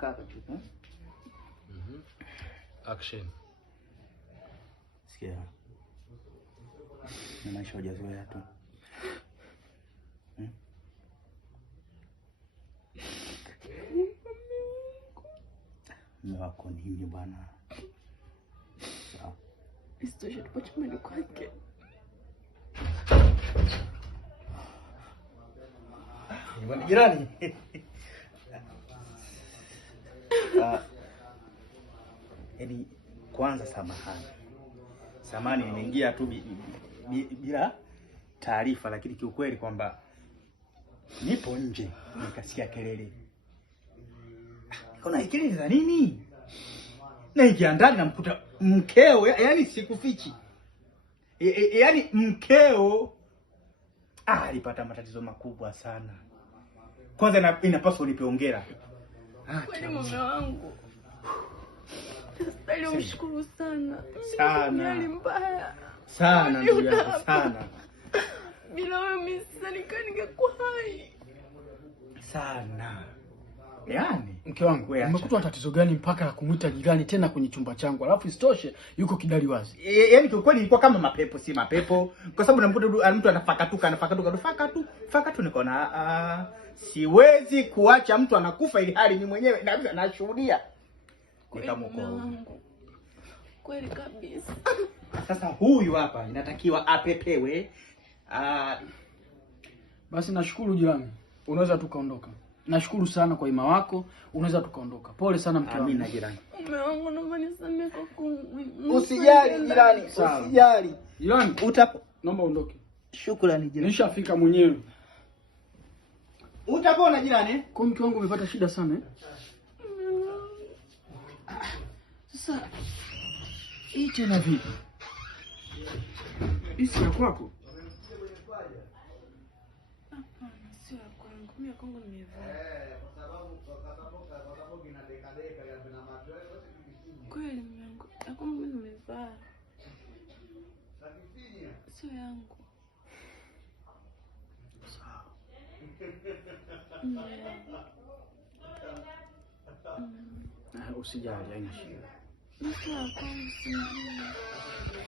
kaka tu. Action. Sikia. Na maisha hujazoea tu. Mume wako nini bwana? Sawa. Isitoshe tupo chumbani kwake. Bwana jirani. Yaani kwanza samahani nimeingia tu bila taarifa, lakini kiukweli kwamba nipo nje nikasikia kelele. Kuna kelele za nini? Na ingia ndani namkuta mkeo, yaani sikufichi. Yaani mkeo alipata matatizo makubwa sana. Kwanza inapaswa unipe hongera. Kwani mume wangu. Sasa umshukuru sana. Sana. Hali mbaya. Sana ndugu yangu sana. Bila wewe mimi ningekuwa hai. Sana. Yaani mke wangu umekutwa tatizo gani mpaka kumuita jirani tena kwenye chumba changu? Alafu isitoshe yuko kidali wazi. Yaani kiukweli ilikuwa kama mapepo si mapepo, kwa sababu namkuta mtu anafakatuka nikaona siwezi kuacha mtu anakufa ili hali mimi mwenyewe nashuhudia. Nikamuokoa. Kweli kabisa. Sasa huyu hapa inatakiwa apepewe. Basi nashukuru jirani. Unaweza tukaondoka. Nashukuru sana kwa ima wako. Unaweza tukaondoka. Pole sana mke wangu. Amina jirani. Mume wangu naomba nisamehe kwa Usijali jirani, usijali. Jirani, naomba uondoke. Shukrani jirani. Nishafika mwenyewe. Utapona jirani? Kwa mke wangu umepata shida sana eh? Sasa hii tena vipi? Hii ya kwako? Hapana, sio ya kwangu. Mimi ya kwangu nimevaa. Kweli mume wangu. Ya kwangu mimi nimevaa. Sio yangu. Sawa. Usijali, haina shida. Sio ya kwangu.